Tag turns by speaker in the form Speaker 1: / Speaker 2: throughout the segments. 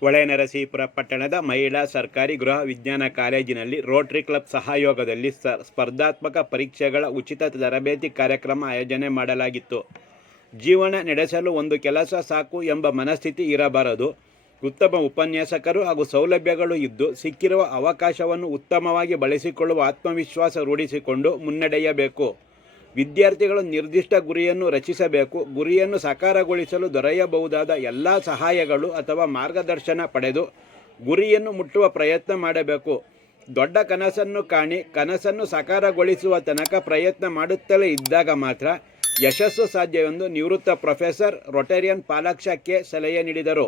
Speaker 1: ಹೊಳೆನರಸೀಪುರ ಪಟ್ಟಣದ ಮಹಿಳಾ ಸರ್ಕಾರಿ ಗೃಹ ವಿಜ್ಞಾನ ಕಾಲೇಜಿನಲ್ಲಿ ರೋಟರಿ ಕ್ಲಬ್ ಸಹಯೋಗದಲ್ಲಿ ಸ್ಪರ್ಧಾತ್ಮಕ ಪರೀಕ್ಷೆಗಳ ಉಚಿತ ತರಬೇತಿ ಕಾರ್ಯಕ್ರಮ ಆಯೋಜನೆ ಮಾಡಲಾಗಿತ್ತು. ಜೀವನ ನಡೆಸಲು ಒಂದು ಕೆಲಸ ಸಾಕು ಎಂಬ ಮನಸ್ಥಿತಿ ಇರಬಾರದು. ಉತ್ತಮ ಉಪನ್ಯಾಸಕರು ಹಾಗೂ ಸೌಲಭ್ಯಗಳು ಇದ್ದು ಸಿಕ್ಕಿರುವ ಅವಕಾಶವನ್ನು ಉತ್ತಮವಾಗಿ ಬಳಸಿಕೊಳ್ಳುವ ಆತ್ಮವಿಶ್ವಾಸ ರೂಢಿಸಿಕೊಂಡು ಮುನ್ನಡೆಯಬೇಕು. ವಿದ್ಯಾರ್ಥಿಗಳು ನಿರ್ದಿಷ್ಟ ಗುರಿಯನ್ನು ರಚಿಸಬೇಕು, ಗುರಿಯನ್ನು ಸಾಕಾರಗೊಳಿಸಲು ದೊರೆಯಬಹುದಾದ ಎಲ್ಲ ಸಹಾಯಗಳು ಅಥವಾ ಮಾರ್ಗದರ್ಶನ ಪಡೆದು ಗುರಿಯನ್ನು ಮುಟ್ಟುವ ಪ್ರಯತ್ನ ಮಾಡಬೇಕು. ದೊಡ್ಡ ಕನಸನ್ನು ಕಾಣಿ, ಕನಸನ್ನು ಸಾಕಾರಗೊಳಿಸುವ ತನಕ ಪ್ರಯತ್ನ ಮಾಡುತ್ತಲೇ ಇದ್ದಾಗ ಮಾತ್ರ ಯಶಸ್ಸು ಸಾಧ್ಯವೆಂದು ನಿವೃತ್ತ ಪ್ರೊಫೆಸರ್ ರೊಟೇರಿಯನ್ ಪಾಲಾಕ್ಷಕ್ಕೆ ಸಲಹೆ ನೀಡಿದರು.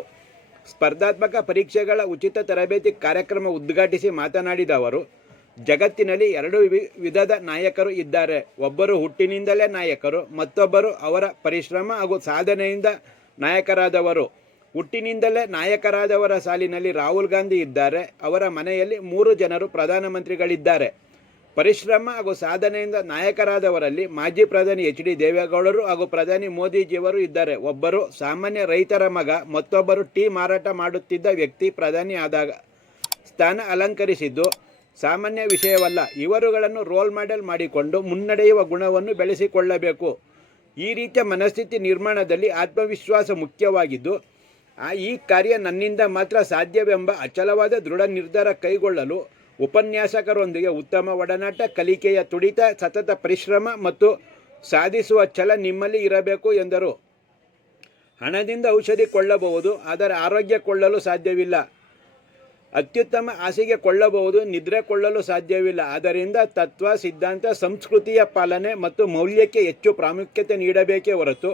Speaker 1: ಸ್ಪರ್ಧಾತ್ಮಕ ಪರೀಕ್ಷೆಗಳ ಉಚಿತ ತರಬೇತಿ ಕಾರ್ಯಕ್ರಮ ಉದ್ಘಾಟಿಸಿ ಮಾತನಾಡಿದ ಅವರು ಜಗತ್ತಿನಲ್ಲಿ ಎರಡು ವಿಧದ ನಾಯಕರು ಇದ್ದಾರೆ. ಒಬ್ಬರು ಹುಟ್ಟಿನಿಂದಲೇ ನಾಯಕರು, ಮತ್ತೊಬ್ಬರು ಅವರ ಪರಿಶ್ರಮ ಹಾಗೂ ಸಾಧನೆಯಿಂದ ನಾಯಕರಾದವರು. ಹುಟ್ಟಿನಿಂದಲೇ ನಾಯಕರಾದವರ ಸಾಲಿನಲ್ಲಿ ರಾಹುಲ್ ಗಾಂಧಿ ಇದ್ದಾರೆ. ಅವರ ಮನೆಯಲ್ಲಿ ಮೂರು ಜನರು ಪ್ರಧಾನಮಂತ್ರಿಗಳಿದ್ದಾರೆ. ಪರಿಶ್ರಮ ಹಾಗೂ ಸಾಧನೆಯಿಂದ ನಾಯಕರಾದವರಲ್ಲಿ ಮಾಜಿ ಪ್ರಧಾನಿ ಎಚ್ ಡಿ ದೇವೇಗೌಡರು ಹಾಗೂ ಪ್ರಧಾನಿ ಮೋದಿಜಿಯವರು ಇದ್ದಾರೆ. ಒಬ್ಬರು ಸಾಮಾನ್ಯ ರೈತರ ಮಗ, ಮತ್ತೊಬ್ಬರು ಟೀ ಮಾರಾಟ ಮಾಡುತ್ತಿದ್ದ ವ್ಯಕ್ತಿ ಪ್ರಧಾನಿ ಆದಾಗ ಸ್ಥಾನ ಅಲಂಕರಿಸಿದ್ದು ಸಾಮಾನ್ಯ ವಿಷಯವಲ್ಲ, ಇವರುಗಳನ್ನು ರೋಲ್ ಮಾಡೆಲ್ ಮಾಡಿಕೊಂಡು ಮುನ್ನಡೆಯುವ ಗುಣವನ್ನು ಬೆಳೆಸಿಕೊಳ್ಳಬೇಕು. ಈ ರೀತಿಯ ಮನಸ್ಥಿತಿ ನಿರ್ಮಾಣದಲ್ಲಿ ಆತ್ಮವಿಶ್ವಾಸ ಮುಖ್ಯವಾಗಿದ್ದು, ಆ ಈ ಕಾರ್ಯ ನನ್ನಿಂದ ಮಾತ್ರ ಸಾಧ್ಯವೆಂಬ ಅಚಲವಾದ ದೃಢ ನಿರ್ಧಾರ ಕೈಗೊಳ್ಳಲು ಉಪನ್ಯಾಸಕರೊಂದಿಗೆ ಉತ್ತಮ ಒಡನಾಟ, ಕಲಿಕೆಯ ತುಡಿತ, ಸತತ ಪರಿಶ್ರಮ ಮತ್ತು ಸಾಧಿಸುವ ಛಲ ನಿಮ್ಮಲ್ಲಿ ಇರಬೇಕು ಎಂದರು. ಹಣದಿಂದ ಔಷಧಿ ಕೊಳ್ಳಬಹುದು, ಆದರೆ ಆರೋಗ್ಯ ಕೊಳ್ಳಲು ಸಾಧ್ಯವಿಲ್ಲ. ಅತ್ಯುತ್ತಮ ಹಾಸಿಗೆ ಕೊಳ್ಳಬಹುದು, ನಿದ್ರೆ ಕೊಳ್ಳಲು ಸಾಧ್ಯವಿಲ್ಲ. ಆದ್ದರಿಂದ ತತ್ವ, ಸಿದ್ಧಾಂತ, ಸಂಸ್ಕೃತಿಯ ಪಾಲನೆ ಮತ್ತು ಮೌಲ್ಯಕ್ಕೆ ಹೆಚ್ಚು ಪ್ರಾಮುಖ್ಯತೆ ನೀಡಬೇಕೇ ಹೊರತು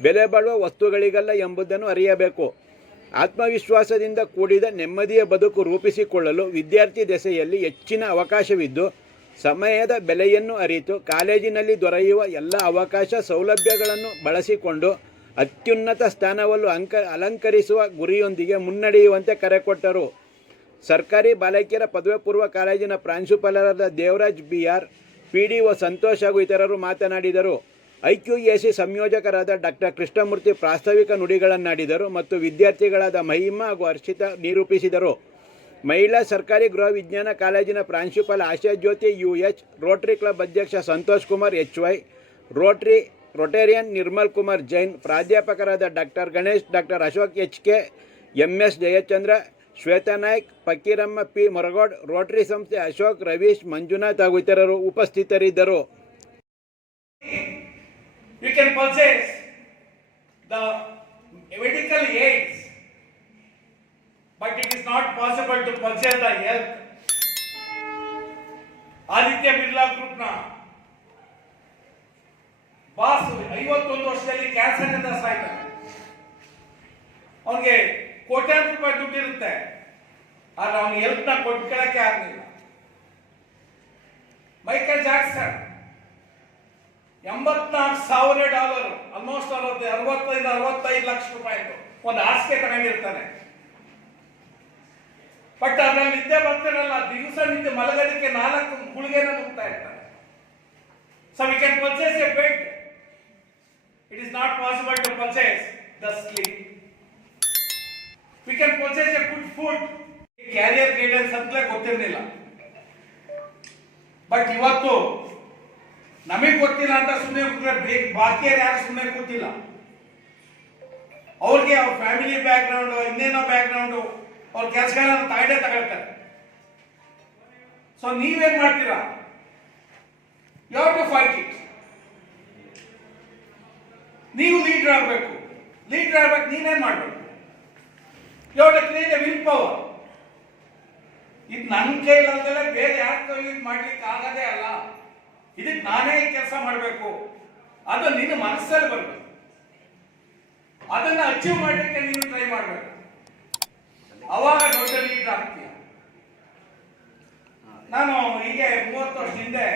Speaker 1: ಬೆಲೆ ಬಾಳುವ ವಸ್ತುಗಳಿಗಲ್ಲ ಎಂಬುದನ್ನು ಅರಿಯಬೇಕು. ಆತ್ಮವಿಶ್ವಾಸದಿಂದ ಕೂಡಿದ ನೆಮ್ಮದಿಯ ಬದುಕು ರೂಪಿಸಿಕೊಳ್ಳಲು ವಿದ್ಯಾರ್ಥಿ ದೆಸೆಯಲ್ಲಿ ಹೆಚ್ಚಿನ ಅವಕಾಶವಿದ್ದು, ಸಮಯದ ಬೆಲೆಯನ್ನು ಅರಿತು ಕಾಲೇಜಿನಲ್ಲಿ ದೊರೆಯುವ ಎಲ್ಲ ಅವಕಾಶ ಸೌಲಭ್ಯಗಳನ್ನು ಬಳಸಿಕೊಂಡು ಅತ್ಯುನ್ನತ ಸ್ಥಾನವನ್ನು ಅಂಕ, ಅಲಂಕರಿಸುವ ಗುರಿಯೊಂದಿಗೆ ಮುನ್ನಡೆಯುವಂತೆ ಕರೆ ಕೊಟ್ಟರು. ಸರ್ಕಾರಿ ಬಾಲಕಿಯರ ಪದವಿ ಪೂರ್ವ ಕಾಲೇಜಿನ ಪ್ರಾಂಶುಪಾಲರಾದ Devraj B R P D O Santosh ಹಾಗೂ ಇತರರು ಮಾತನಾಡಿದರು. ಐಕ್ಯುಎಸಿ ಸಂಯೋಜಕರಾದ ಡಾಕ್ಟರ್ ಕೃಷ್ಣಮೂರ್ತಿ ಪ್ರಾಸ್ತಾವಿಕ ನುಡಿಗಳನ್ನಾಡಿದರು ಮತ್ತು ವಿದ್ಯಾರ್ಥಿಗಳಾದ ಮಹಿಮಾ ಹಾಗೂ ಅರ್ಷಿತ ನಿರೂಪಿಸಿದರು. ಮಹಿಳಾ ಸರ್ಕಾರಿ ಗೃಹ ವಿಜ್ಞಾನ ಕಾಲೇಜಿನ ಪ್ರಾಂಶುಪಾಲ Asha Jyothi U H, Rotary club ಅಧ್ಯಕ್ಷ Santosh Kumar H Y, Rotary Rotarian Nirmal Kumar Jain, ಪ್ರಾಧ್ಯಾಪಕರಾದ doctor Ganesh, doctor Ashok H K, M S Jayachandra Shweta Naik Fakiramma P. Moragod, Rotary ಸಂಸ್ಥೆ ಅಶೋಕ್, ರವೀಶ್, ಮಂಜುನಾಥ್ ಹಾಗೂ ಇತರರು ಉಪಸ್ಥಿತರಿದ್ದರು.
Speaker 2: You can purchase the but it is not possible to purchase the health. Aditya Birla ಗ್ರೂಪ್ನ boss ಐವತ್ತೊಂದು ವರ್ಷದಲ್ಲಿ cancer ಅಂತ ಸಾಯ್ತಾನೆ. ಅವನಿಗೆ ಕೋಟ್ಯಾಂತರ ರೂಪಾಯಿ ದುಡ್ಡು ಇರುತ್ತೆ ಆದ್ರೆ ಅವನು ಎಲ್ಪ್ನ ಕೊಟ್ಕೊಳ್ಳಕ್ಕೆ ಆಗಲಿಲ್ಲ. ಮೈಕಲ್ ಜಾಕ್ಸನ್, ಎಂಬತ್ನಾಲ್ಕು ಸಾವಿರ ಡಾಲರ್ ಆಲ್ಮೋಸ್ಟ್ ಅರವತ್ತು, ಅರವತ್ತೈದು ಅರವತ್ತೈದು ಲಕ್ಷ ರೂಪಾಯಿ ಒಂದು ಹಾಸಿಗೆ ತಗೊಂಡಿರ್ತಾನೆ ಬಟ್ ಅದ್ರಲ್ಲಿ ನಿದ್ದೆ ಬರ್ತಿರಲ್ಲ, ದಿವಸ ನಿದ್ದೆ ಮಲಗೋದಕ್ಕೆ ನಾಲ್ಕು ಗುಳಿಗೆನ ಮುಗ್ತಾ ಇರ್ತಾರೆ so we can purchase a bed it is not possible to purchase the sleep we can purchase a good food career guidance ಅಂತಲೇ ಗೊತ್ತಿರಲಿಲ್ಲ. ಬಟ್ ಇವತ್ತು ನಮಗೆ ಗೊತ್ತಿಲ್ಲ ಅಂತ ಸುಮ್ಮನೆ ಕೂತ್ರೆ ಬಾಕಿಯರು ಯಾರು ಸುಮ್ಮನೆ ಕೂತಿಲ್ಲ. ಅವ್ರಿಗೆ ಅವ್ರ ಫ್ಯಾಮಿಲಿ ಬ್ಯಾಕ್ ಗ್ರೌಂಡ್ ಇನ್ನೇನೋ ಬ್ಯಾಕ್ ಗ್ರೌಂಡ್ ಅವ್ರ ಕೆಲಸಗಳನ್ನ ತಗೊಂಡೇ ತಗೊಳ್ತಾರೆ. ಸೊ ನೀವೇನ್ ಮಾಡ್ತೀರಾ? ಯಾವ ಟು ಫೈಟ್ ಇಟ್ ನೀವು ಲೀಡರ್ ಆಗಬೇಕು. ಲೀಡರ್ ಆಗ್ಬೇಕು, ನೀನೇನ್ ಮಾಡ್ಬೇಕು? ಯಾವ to create a will power ಇದು ನನ್ನ ಕೈಲಾದ್ರೆ ಬೇರೆ ಯಾರ ಇದು ಮಾಡ್ಲಿಕ್ಕೆ ಆಗದೇ ಅಲ್ಲ. ಇದಕ್ಕೆ ನಾನೇ ಕೆಲಸ ಮಾಡಬೇಕು. ಅದು ನಿನ್ನ ಮನಸ್ಸಲ್ಲಿ ಬರಬೇಕು. ಅದನ್ನ ಅಚೀವ್ ಮಾಡಲಿಕ್ಕೆ ನೀನು ಟ್ರೈ ಮಾಡಬೇಕು. ಅವಾಗ ದೊಡ್ಡ ಲೀಡ್ ಆಗ್ತೀಯ. ನಾನು ಹೀಗೆ ಮೂವತ್ತು ವರ್ಷ ಹಿಂದೆ